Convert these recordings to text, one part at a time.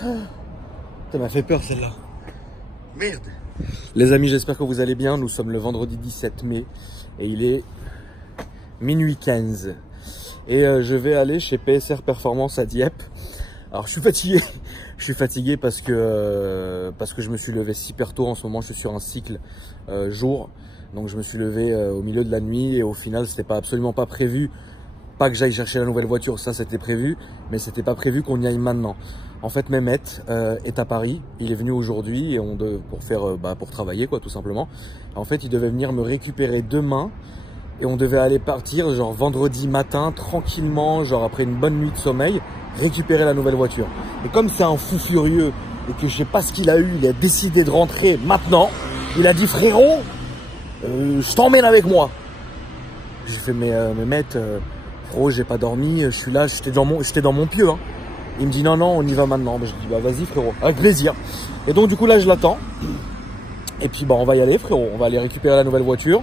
Ça m'a fait peur celle-là. Merde. Les amis, j'espère que vous allez bien. Nous sommes le vendredi 17 mai et il est minuit 15. Et je vais aller chez PSR Performance à Dieppe. Alors je suis fatigué. Je suis fatigué parce que je me suis levé super tôt. En ce moment, je suis sur un cycle jour. Donc je me suis levé au milieu de la nuit et au final, c'était absolument pas prévu. Pas que j'aille chercher la nouvelle voiture, ça c'était prévu, mais c'était pas prévu qu'on y aille maintenant. En fait, Mehmet est à Paris. Il est venu aujourd'hui et pour travailler quoi, tout simplement. En fait, il devait venir me récupérer demain et on devait aller partir genre vendredi matin tranquillement, genre après une bonne nuit de sommeil, récupérer la nouvelle voiture. Et comme c'est un fou furieux et que je sais pas ce qu'il a eu, il a décidé de rentrer maintenant. Il a dit frérot, je t'emmène avec moi. J'ai fait mais Mehmet, frérot, j'ai pas dormi, je suis là, j'étais dans mon pieu. Hein. Il me dit non, on y va maintenant. Je dis bah vas-y frérot, avec plaisir. Et donc du coup là je l'attends. Et puis on va y aller frérot, on va aller récupérer la nouvelle voiture.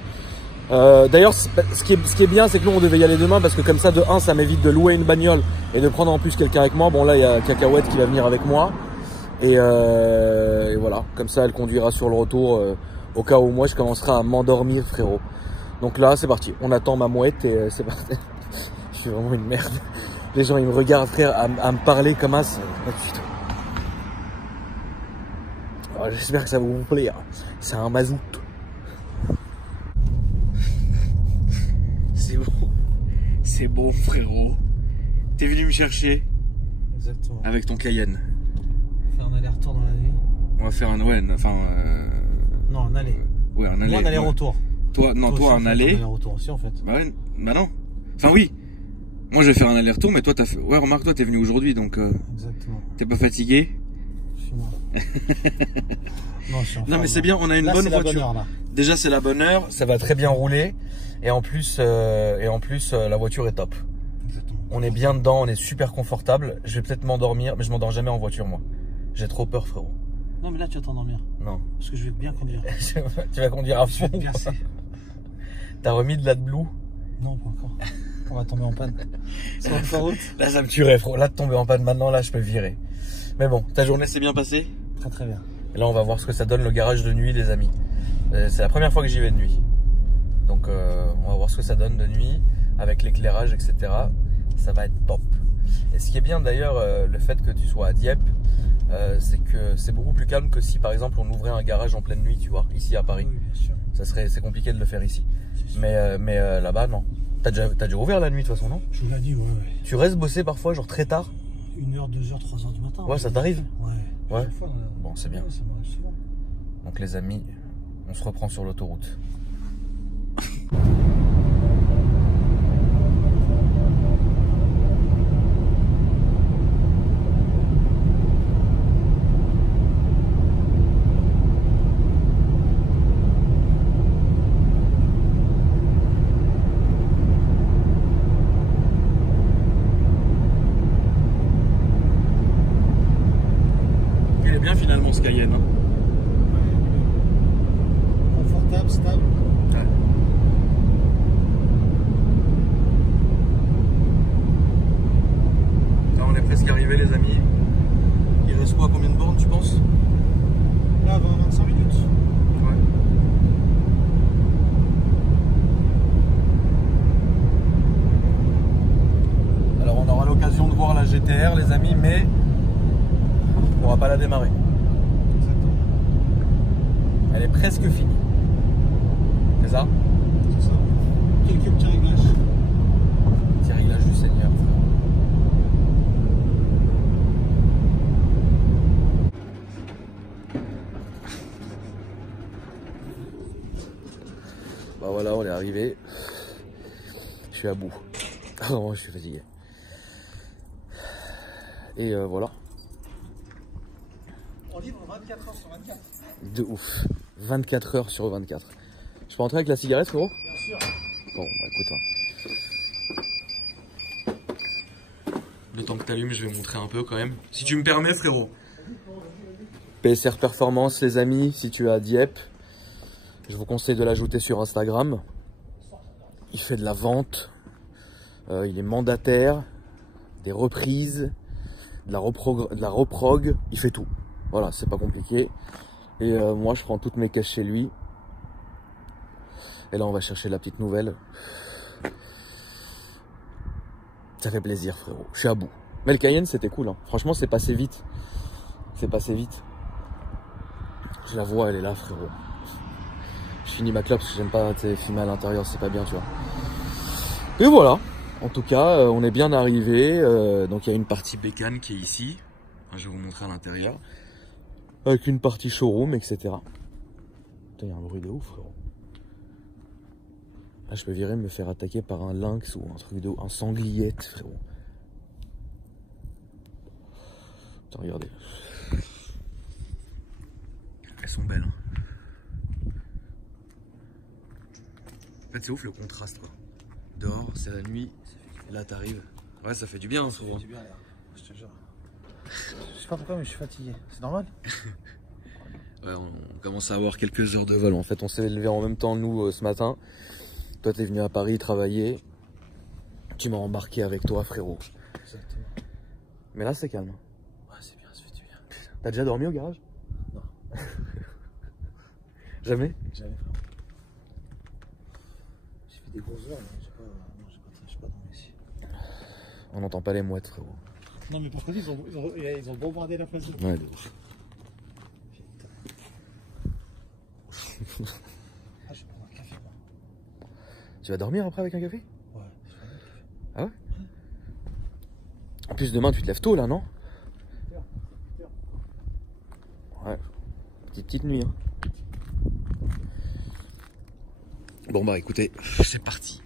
D'ailleurs ce qui est bien c'est que nous on devait y aller demain parce que comme ça de 1 ça m'évite de louer une bagnole et de prendre en plus quelqu'un avec moi. Bon là il y a Cacahuète qui va venir avec moi. Et voilà, comme ça elle conduira sur le retour au cas où moi je commencerai à m'endormir frérot. Donc là c'est parti, on attend ma mouette et c'est parti. Je suis vraiment une merde. Les gens ils me regardent frère à me parler comme ça. Oh, j'espère que ça va vous plaire. C'est un mazout. C'est bon. C'est bon frérot. T'es venu me chercher. Exactement. Avec ton Cayenne. On va faire un aller-retour dans la nuit. On va faire un Non, un aller. Ouais, un aller. Moi, un aller-retour. Toi un aller. Un aller-retour aussi en fait. Bah non. Enfin oui. Moi je vais faire un aller-retour, mais toi t'as fait. Ouais, remarque, toi t'es venu aujourd'hui, donc. Exactement. T'es pas fatigué? Je suis mort. Non, je suis en forme, non mais c'est bien, on a une là, bonne voiture. La bonne heure, là. Déjà c'est la bonne heure, ça va très bien rouler, et en plus la voiture est top. Exactement. On est bien dedans, on est super confortable. Je vais peut-être m'endormir, mais je m'endors jamais en voiture moi. J'ai trop peur frérot. Non mais là tu vas t'endormir. Non. Parce que je vais bien conduire. Tu vas conduire à fond. Je vais te bercer. T'as remis de l'AdBlue? Non, pas encore. On va tomber en panne. C'est en fin route. Là ça me tuerait frérot. Là de tomber en panne maintenant, là je peux virer. Mais bon, ta journée s'est bien passée? Très très bien. Et là on va voir ce que ça donne le garage de nuit les amis. C'est la première fois que j'y vais de nuit. Donc on va voir ce que ça donne de nuit avec l'éclairage etc. Ça va être top. Et ce qui est bien d'ailleurs le fait que tu sois à Dieppe, c'est que c'est beaucoup plus calme que si par exemple on ouvrait un garage en pleine nuit, tu vois, ici à Paris. Oui, bien sûr. C'est compliqué de le faire ici. Mais là-bas non. T'as déjà ouvert la nuit de toute façon non? Je vous l'ai dit, ouais. Tu restes bosser parfois genre très tard? 1h, 2h, 3h du matin. Ouais, ça t'arrive? Ouais. Ouais. Bon, c'est bien. Ouais, ça m'arrive souvent. Donc les amis, on se reprend sur l'autoroute. Il est bien finalement ce Cayenne. Hein. Confortable, stable. Ouais. Là on est presque arrivé les amis. Il reste quoi, combien de bornes tu penses? Là, 25 minutes. Ouais. Alors on aura l'occasion de voir la GTR les amis, mais on va pas la démarrer. Exactement. Elle est presque finie. C'est ça? C'est ça. Quelques petits réglages. Petit réglage du Seigneur. Bah voilà, on est arrivé. Je suis à bout. Oh, je suis fatigué. Et voilà. On livre 24h sur 24. De ouf. 24 heures sur 24. Je peux rentrer avec la cigarette, frérot? Bien sûr. Bon, bah écoute. Le temps que t'allumes, je vais montrer un peu quand même. Si tu me permets, frérot. PSR Performance, les amis, si tu es à Dieppe, je vous conseille de l'ajouter sur Instagram. Il fait de la vente. Il est mandataire, des reprises, de la reprog, il fait tout. Voilà, c'est pas compliqué. Et moi, je prends toutes mes caisses chez lui. Et là, on va chercher la petite nouvelle. Ça fait plaisir, frérot. Je suis à bout. Mais le Cayenne, c'était cool. Hein. Franchement, c'est passé vite. C'est passé vite. Je la vois, elle est là, frérot. Je finis ma clope parce que j'aime pas filmer à l'intérieur, c'est pas bien, tu vois. Et voilà. En tout cas, on est bien arrivé. Donc, il y a une partie bécane qui est ici. Je vais vous montrer à l'intérieur. Avec une partie showroom, etc. Putain, il y a un bruit de ouf, frérot. Là, je peux virer me faire attaquer par un lynx ou un truc de un sangliette, frérot. Putain, regardez. Elles sont belles. Hein. En fait, c'est ouf le contraste, quoi. Dehors, c'est la nuit. Et là, t'arrives. Ouais, ça fait du bien, souvent. Ça fait du bien, là. Je te jure. Je sais pas pourquoi, mais je suis fatigué. C'est normal? Ouais, on commence à avoir quelques heures de vol. En fait, on s'est levé en même temps, nous, ce matin. Toi, t'es venu à Paris travailler. Tu m'as embarqué avec toi, frérot. Exactement. Mais là, c'est calme. Ouais, c'est bien, ça fait du bien. T'as déjà dormi au garage? Non. Jamais? Jamais, frérot. J'ai fait des grosses heures, mais j'ai pas dormi ici. On n'entend pas les mouettes, frérot. Non, mais pour contre, ils ont bombardé la place. Ouais, de ouf. Ah, je vais prendre un café, moi. Tu vas dormir après avec un café? Ouais, je vais prendre un café. Ah ouais? En plus, demain, tu te lèves tôt, là, non? Ouais. Petite nuit, hein. Bon, bah, écoutez, c'est parti.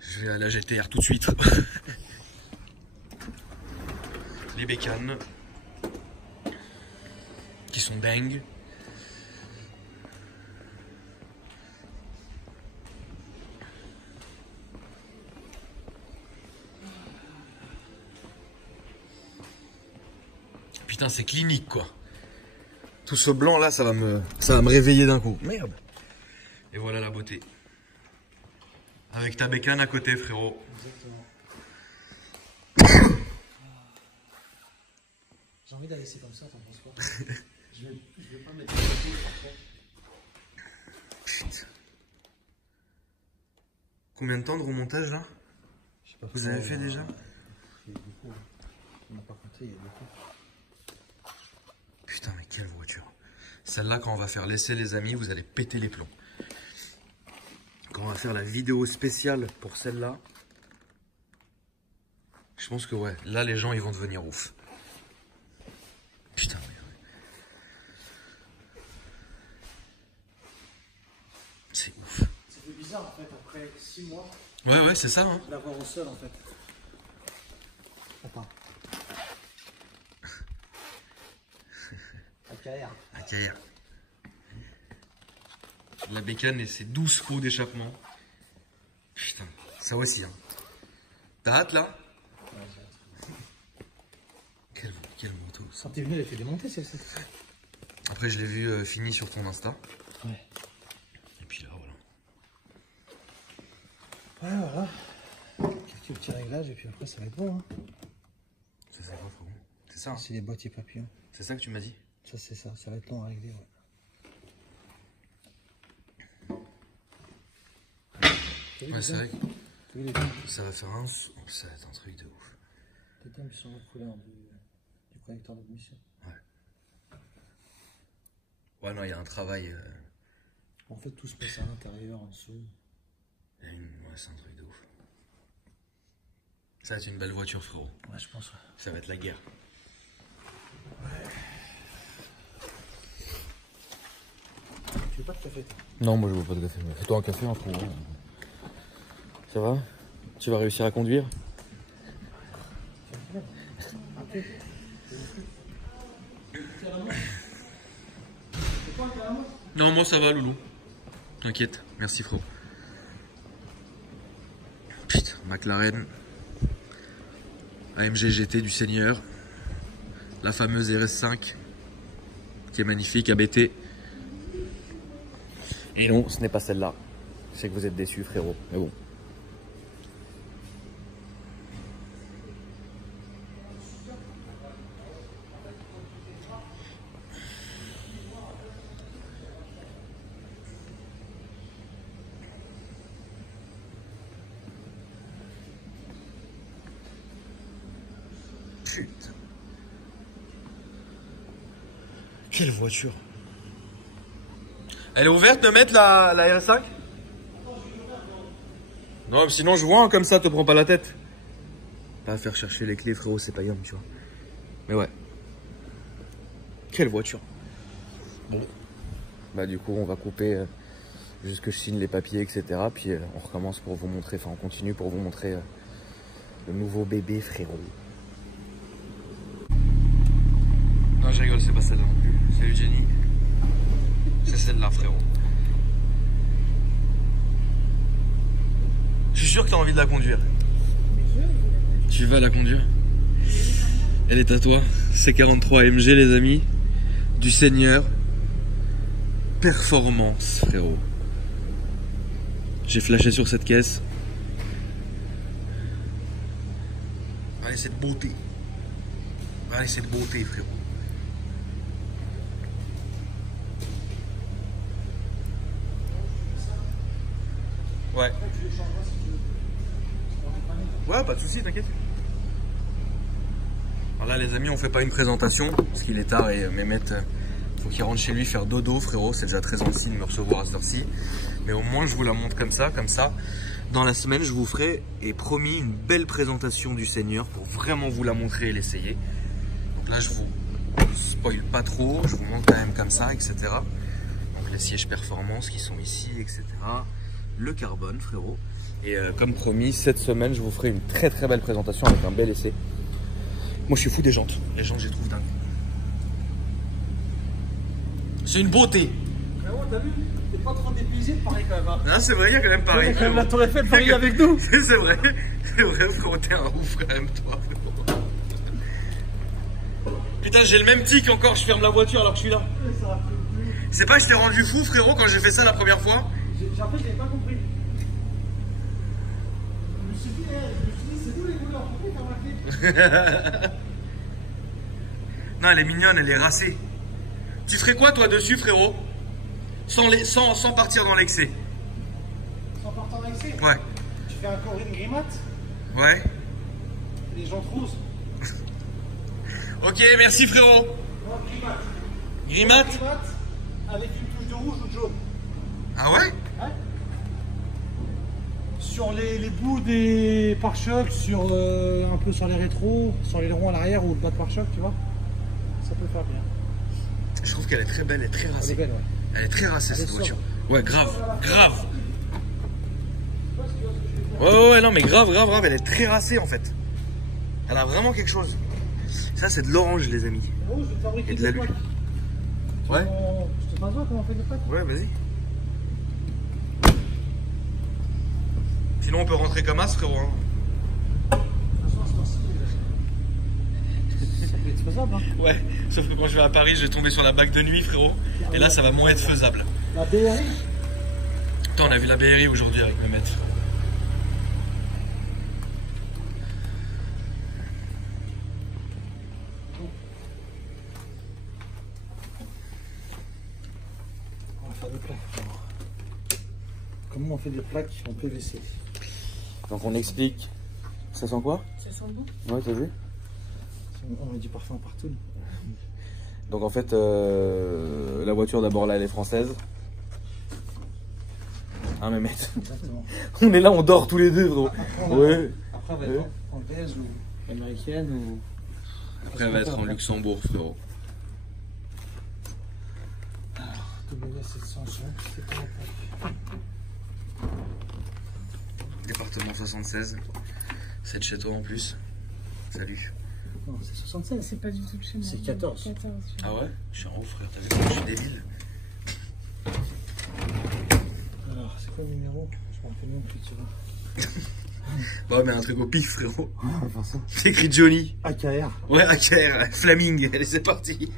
Je vais à la GTR tout de suite. Les bécanes. Qui sont dingues. Putain, c'est clinique, quoi. Tout ce blanc là, ça va me réveiller d'un coup. Merde. Et voilà la beauté. Avec ta bécane à côté, frérot. Exactement. J'ai envie d'aller laisser comme ça, t'en penses quoi? je vais pas mettre de côté parfois. Putain. Combien de temps de remontage là? Je sais pas. Vous avez fait déjà? Il y a beaucoup. On n'a pas compté, il y a beaucoup. Putain, mais quelle voiture. Celle-là, quand on va faire l'essai, les amis, vous allez péter les plombs. Quand on va faire la vidéo spéciale pour celle-là, je pense que ouais, là, les gens, ils vont devenir ouf. Putain, mais ouais. C'est ouf. C'était bizarre, en fait, après 6 mois. Ouais, c'est ça, hein. De l'avoir au sol, en fait. Attends. AKR. La bécane et ses 12 pots d'échappement. Putain, ça aussi, hein. T'as hâte, là? Ouais, j'ai hâte. Quelle moto, ça. Quand t'es venu, elle a fait démonter, celle-ci. Après, je l'ai vu fini sur ton Insta. Ouais. Et puis là, voilà. Ouais, voilà. Quelques petits réglages, et puis après, ça va être bon, hein. C'est ça, frérot. C'est ça, hein. C'est les boîtiers papillons. C'est ça que tu m'as dit? Ça, c'est ça. Ça va être long à régler, ouais. Ouais, c'est vrai que ça va faire ça va être un truc de ouf. Les dames sont recoulées du connecteur d'admission. Ouais. Ouais, non, il y a un travail. En fait, tout se passe à l'intérieur, en dessous. Ouais, c'est un truc de ouf. Ça va être une belle voiture, frérot. Ouais, je pense, ouais. Ça va être la guerre. Ouais. Tu veux pas de café, toi? Non, moi je veux pas de café. Fais-toi un café, un frérot. Ça va? Tu vas réussir à conduire? Non, moi ça va, loulou. T'inquiète, merci, frérot. Putain, McLaren. AMG GT du Seigneur. La fameuse RS5. Qui est magnifique, ABT. Et non, ce n'est pas celle-là. Je sais que vous êtes déçus, frérot. Mais bon. Putain. Quelle voiture. Elle est ouverte de mettre la R5? Non, mais sinon je vois hein, comme ça, te prends pas la tête. Pas à faire chercher les clés, frérot, c'est pas grave, tu vois. Mais ouais. Quelle voiture. Bon. Bah du coup, on va couper jusque je signe les papiers, etc. Puis on recommence pour vous montrer, enfin on continue pour vous montrer le nouveau bébé, frérot. Non, je rigole, c'est pas celle-là non plus. Salut Jenny. C'est celle-là, frérot. Je suis sûr que tu as envie de la conduire. Tu vas la conduire? Elle est à toi. C43 MG, les amis. Du Seigneur. Performance, frérot. J'ai flashé sur cette caisse. Allez, cette beauté. Allez, cette beauté, frérot. Ouais. Ouais, pas de soucis, t'inquiète. Alors là, les amis, on fait pas une présentation parce qu'il est tard et Mehmet, faut qu'il rentre chez lui faire dodo, frérot. C'est déjà très ancien de me recevoir à cette heure-ci. Mais au moins, je vous la montre comme ça, Dans la semaine, je vous ferai, et promis, une belle présentation du Seigneur pour vraiment vous la montrer et l'essayer. Donc là, je vous spoil pas trop, je vous montre quand même comme ça, etc. Donc les sièges performance qui sont ici, etc. Le carbone, frérot. Et comme promis, cette semaine, je vous ferai une très très belle présentation avec un bel essai. Moi, je suis fou des jantes. Les jantes, je les trouve dingues. C'est une beauté. Frérot, t'as vu? T'es pas trop dépuisé de Paris quand même. Hein. Non, c'est vrai, il y a quand même Paris. Il y a quand même la Tour Eiffel Paris avec nous. C'est vrai, frérot, t'es un ouf quand même, toi, frérot. Putain, j'ai le même tic encore, je ferme la voiture alors que je suis là. C'est pas que je t'ai rendu fou, frérot, quand j'ai fait ça la première fois? En fait, j'avais pas compris. Je me suis dit, c'est vous les couleurs, pourquoi t'as marqué? Non, elle est mignonne, elle est racée. Tu ferais quoi, toi, dessus, frérot? Sans partir dans l'excès. Sans partir dans l'excès? Ouais. Tu fais encore une grimate? Ouais. Les jantes roses. Ok, merci, frérot. Non, grimate. Grimate? Grimate avec une touche de rouge ou de jaune. Ah ouais? Ouais. Sur les bouts des pare-chocs, un peu sur les rétros, sur les ronds à l'arrière ou le bas de pare-choc, tu vois. Ça peut faire bien. Je trouve qu'elle est très belle, elle est très racée. Elle est belle, ouais. Elle est très racée, cette voiture. Ouais, grave. Ouais, non, mais grave, elle est très racée en fait. Elle a vraiment quelque chose. Ça, c'est de l'orange, les amis. Oh, je vais te fabriquer Et de la des lune. plaques. Ouais. Je te passe voir comment on fait des plaques. Ouais, vas-y. Sinon, on peut rentrer comme as, frérot. Hein. Ça peut être faisable, hein. Ouais, sauf que quand je vais à Paris, je vais tomber sur la bague de nuit, frérot. Et là, ça va moins être faisable. La BRI. Attends, on a vu la BRI aujourd'hui avec Mehmet. On va faire des plaques. Comment on fait des plaques en PVC? Donc, on explique. Ça sent quoi? Ça sent bon. Ouais, t'as vu? On met du parfum partout. Donc en fait, la voiture d'abord là, elle est française. Hein, Mehmet? Exactement. On est là, on dort tous les deux, frérot. Ouais. Après, on va être anglaise ou américaine ou. Après, elle va être en Luxembourg, frérot. Alors, WS700, c'est quoi la plaque? Département 76. C'est de chez toi en plus. Salut. Non, c'est 76. C'est pas du tout de chez moi. C'est 14. Ah ouais? Je suis un ouf, frère. T'as vu comment je suis débile? Alors, c'est quoi le numéro? Je m'en rappelle même plus, tu vois. Bah, mais un truc au pif, frérot. C'est écrit Johnny. AKR. Ouais, AKR, Flaming. Allez, c'est parti.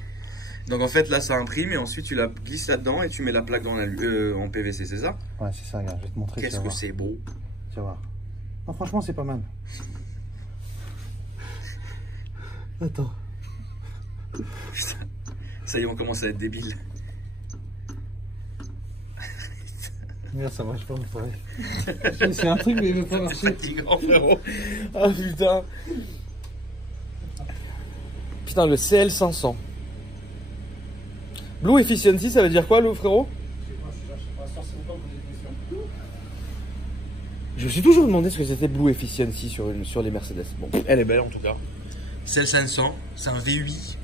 Donc en fait, là, ça imprime et ensuite tu la glisses là-dedans et tu mets la plaque dans en PVC, c'est ça? Ouais, c'est ça, regarde, je vais te montrer. Qu'est-ce que c'est beau. Tu vas voir. Non, franchement, c'est pas mal. Attends. Putain. Ça y est, on commence à être débile. Merde, ça marche pas, mon pareil. C'est un truc, mais il veut pas marcher. C'est fatigant, frérot. Ah putain. Putain, le CL500. Blue Efficiency, ça veut dire quoi, le frérot? Je me suis toujours demandé ce que c'était Blue Efficiency sur les Mercedes. Bon, elle est belle en tout cas. CL500, c'est un V8.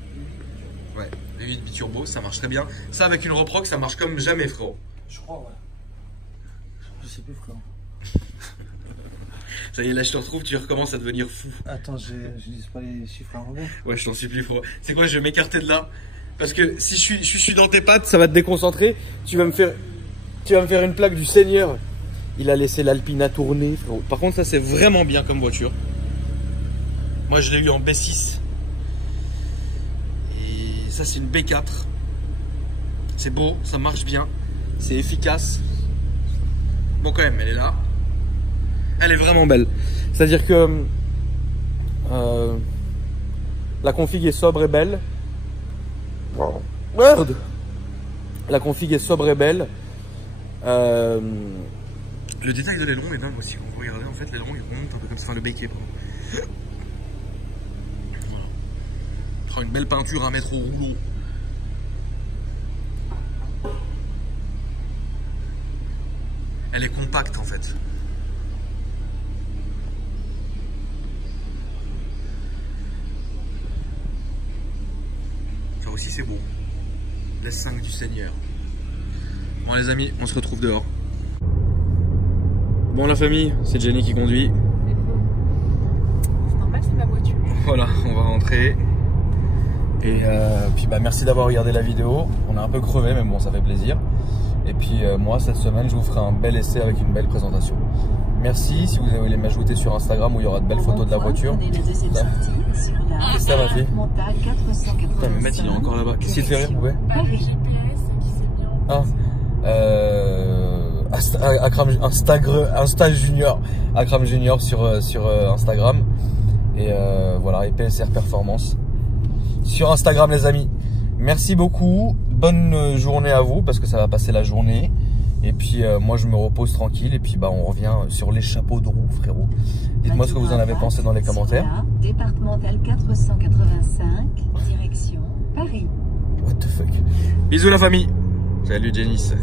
Ouais, V8 biturbo, ça marche très bien. Ça, avec une reproc, ça marche comme jamais, frérot. Je crois, ouais. Je sais plus, frérot. Ça y est, là je te retrouve, tu recommences à devenir fou. Attends, je dis pas les chiffres à l'envers. Ouais, je t'en supplie, frérot. C'est quoi, je vais m'écarter de là. Parce que si je suis dans tes pattes, ça va te déconcentrer. Tu vas me faire une plaque du Seigneur. Il a laissé l'Alpina tourner, frérot. Par contre, ça c'est vraiment bien comme voiture. Moi je l'ai eu en B6. Et ça c'est une B4. C'est beau, ça marche bien. C'est efficace. Bon quand même, elle est là. Elle est vraiment belle. C'est-à-dire que la config est sobre et belle. Merde. La config est sobre et belle. Le détail de l'aileron est dingue aussi. Quand vous regardez, en fait, l'aileron il remonte un peu comme ça, enfin le béquet. Voilà. On prend une belle peinture à mettre au rouleau. Elle est compacte en fait. Ça aussi c'est beau. l'S5 du Seigneur. Bon les amis, on se retrouve dehors. Bon la famille, c'est Jenny qui conduit. C'est normal, c'est ma voiture. Voilà, on va rentrer. Et puis bah merci d'avoir regardé la vidéo. On est un peu crevé mais bon ça fait plaisir. Et puis moi cette semaine je vous ferai un bel essai avec une belle présentation. Merci, si vous voulez m'ajouter sur Instagram où il y aura de belles photos de la voiture. Qu'est-ce que ça ma fille? Putain mais Matt il est encore là-bas. Qu'est-ce qu'il te fait rire? Ouais. Ah Insta Junior, Akram Junior sur Instagram. Et voilà, et PSR Performance sur Instagram les amis. Merci beaucoup, bonne journée à vous parce que ça va passer la journée. Et puis moi je me repose tranquille et puis bah on revient sur les chapeaux de roue frérot. Dites-moi ce que vous en avez pensé dans les commentaires. Départemental 485, direction Paris. What the fuck. Bisous la famille. Salut Janice.